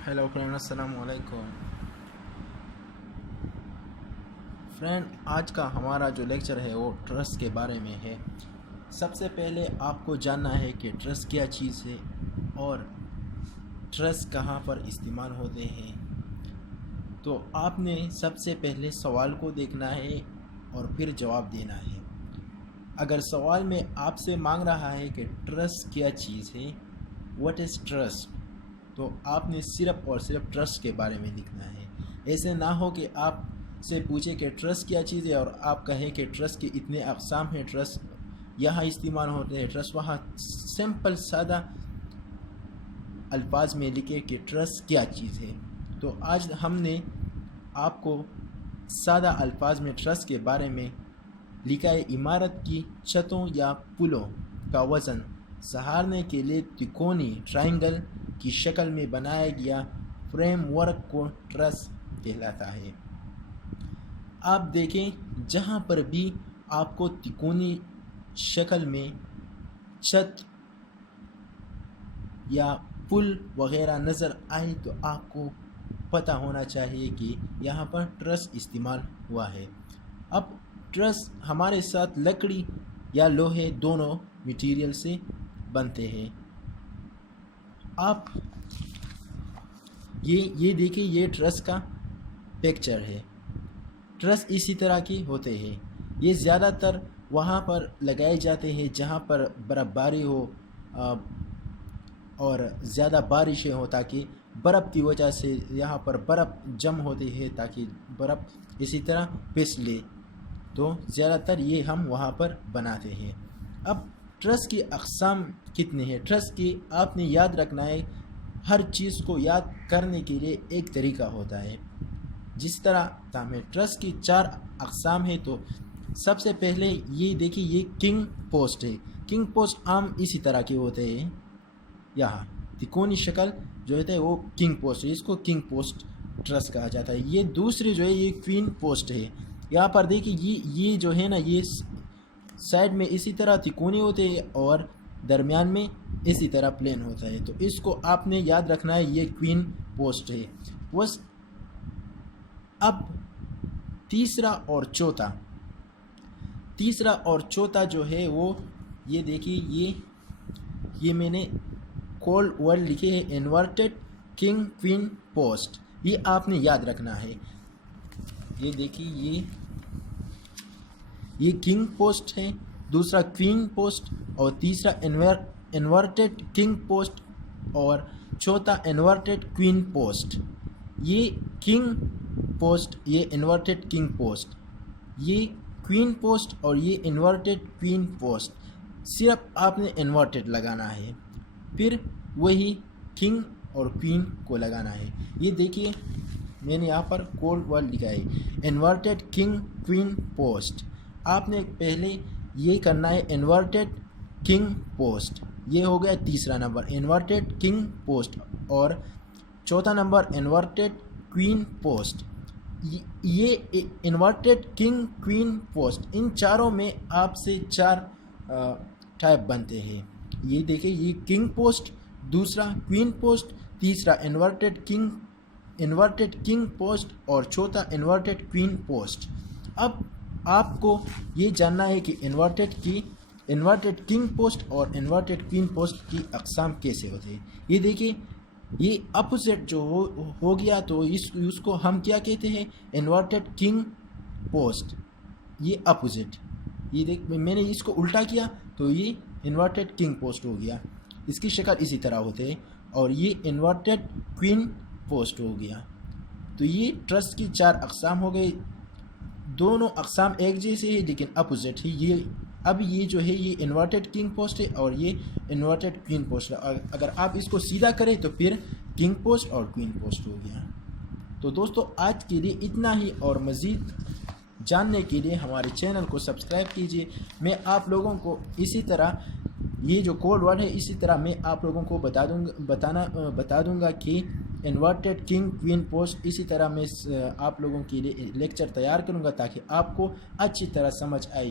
Hello friend, अस्सलाम वालेकुम। Friend, आज का हमारा जो लेक्चर है वो ट्रस्ट के बारे में है। सबसे पहले आपको जानना है कि ट्रस्ट क्या चीज़ है और ट्रस्ट कहाँ पर इस्तेमाल होते हैं। तो आपने सबसे पहले सवाल को देखना है और फिर जवाब देना है। अगर सवाल में आपसे मांग रहा है कि ट्रस्ट क्या चीज़ है, व्हाट इज़ ट्रस्ट, तो आपने सिर्फ और सिर्फ ट्रस्ट के बारे में लिखना है। ऐसे ना हो कि आप से पूछे कि ट्रस्ट क्या चीज़ है और आप कहें कि ट्रस्ट के इतने अक़साम हैं, ट्रस्ट यहाँ इस्तेमाल होते हैं, ट्रस्ट वहाँ। सिंपल सादा अल्फाज में लिखे कि ट्रस्ट क्या चीज़ है। तो आज हमने आपको सादा अल्फाज में ट्रस्ट के बारे में लिखा है। इमारत की छतों या पुलों का वज़न सहारने के लिए तिकोनी ट्रायंगल की शक्ल में बनाया गया फ्रेमवर्क को ट्रस कहलाता है। आप देखें, जहाँ पर भी आपको तिकोनी शक्ल में छत या पुल वगैरह नज़र आए तो आपको पता होना चाहिए कि यहाँ पर ट्रस इस्तेमाल हुआ है। अब ट्रस हमारे साथ लकड़ी या लोहे दोनों मटेरियल से बनते हैं। आप ये देखिए, ये ट्रस का पिक्चर है। ट्रस इसी तरह के होते हैं। ये ज़्यादातर वहाँ पर लगाए जाते हैं जहाँ पर बर्फ़बारी हो और ज़्यादा बारिशें हो, ताकि बर्फ़ की वजह से यहाँ पर बर्फ़ जम होती है, ताकि बर्फ़ इसी तरह फिसले। तो ज़्यादातर ये हम वहाँ पर बनाते हैं। अब ट्रस की अक़साम कितने हैं? ट्रस की आपने याद रखना है। हर चीज़ को याद करने के लिए एक तरीका होता है। जिस तरह हमें ट्रस की 4 अक़साम है, तो सबसे पहले ये देखिए, ये किंग पोस्ट है। किंग पोस्ट आम इसी तरह के होते हैं। यहाँ तिकोनी शक्ल जो होता है वो किंग पोस्ट है, इसको किंग पोस्ट ट्रस कहा जाता है। ये दूसरी जो है ये क्वीन पोस्ट है। यहाँ पर देखिए, ये जो है ना, ये साइड में इसी तरह तिकोनी होते हैं और दरमियान में इसी तरह प्लेन होता है। तो इसको आपने याद रखना है, ये क्वीन पोस्ट है। बस अब तीसरा और चौथा जो है वो ये देखिए, ये मैंने कोल्ड वर्ड लिखे हैं, इन्वर्टेड किंग क्वीन पोस्ट। ये आपने याद रखना है। ये देखिए, ये किंग पोस्ट है, दूसरा क्वीन पोस्ट और तीसरा इन्वर्टेड किंग पोस्ट और चौथा इन्वर्टेड क्वीन पोस्ट। ये किंग पोस्ट, ये इन्वर्टेड किंग पोस्ट, ये क्वीन पोस्ट और ये इन्वर्टेड क्वीन पोस्ट। सिर्फ आपने इन्वर्टेड लगाना है, फिर वही किंग और क्वीन को लगाना है। ये देखिए, मैंने यहाँ पर कोड वर्ड लिखा है, इन्वर्टेड किंग क्वीन पोस्ट। आपने पहले ये करना है, इन्वर्टेड किंग पोस्ट। ये हो गया तीसरा नंबर, इन्वर्टेड किंग पोस्ट, और चौथा नंबर इन्वर्टेड क्वीन पोस्ट। ये इन्वर्टेड किंग क्वीन पोस्ट, इन चारों में आपसे 4 टाइप बनते हैं। ये देखिए, ये किंग पोस्ट, दूसरा क्वीन पोस्ट, तीसरा इन्वर्टेड किंग पोस्ट और चौथा इन्वर्टेड क्वीन पोस्ट। अब आपको ये जानना है कि इन्वर्टेड किंग पोस्ट और इन्वर्टेड क्वीन पोस्ट की अक़साम कैसे होती है। ये देखिए, ये अपोजिट जो हो गया, तो उसको हम क्या कहते हैं, इन्वर्टेड किंग पोस्ट। ये अपोजिट, ये देख, मैंने इसको उल्टा किया तो ये इन्वर्टेड किंग पोस्ट हो गया। इसकी शक्ल इसी तरह होते हैं। और ये इन्वर्टेड क्वीन पोस्ट हो गया। तो ये ट्रस्ट की 4 अक़साम हो गई। दोनों अक़साम एक जैसे है लेकिन अपोजिट है। ये अब ये जो है ये इन्वर्टेड किंग पोस्ट है और ये इन्वर्टेड क्वीन पोस्ट है। और अगर आप इसको सीधा करें तो फिर किंग पोस्ट और क्वीन पोस्ट हो गया। तो दोस्तों, आज के लिए इतना ही, और मज़ीद जानने के लिए हमारे चैनल को सब्सक्राइब कीजिए। मैं आप लोगों को इसी तरह ये जो कोड वर्ड है, इसी तरह मैं आप लोगों को बता दूंगा कि इन्वर्टेड किंग क्वीन पोस्ट। इसी तरह मैं आप लोगों के लिए लेक्चर तैयार करूंगा ताकि आपको अच्छी तरह समझ आए।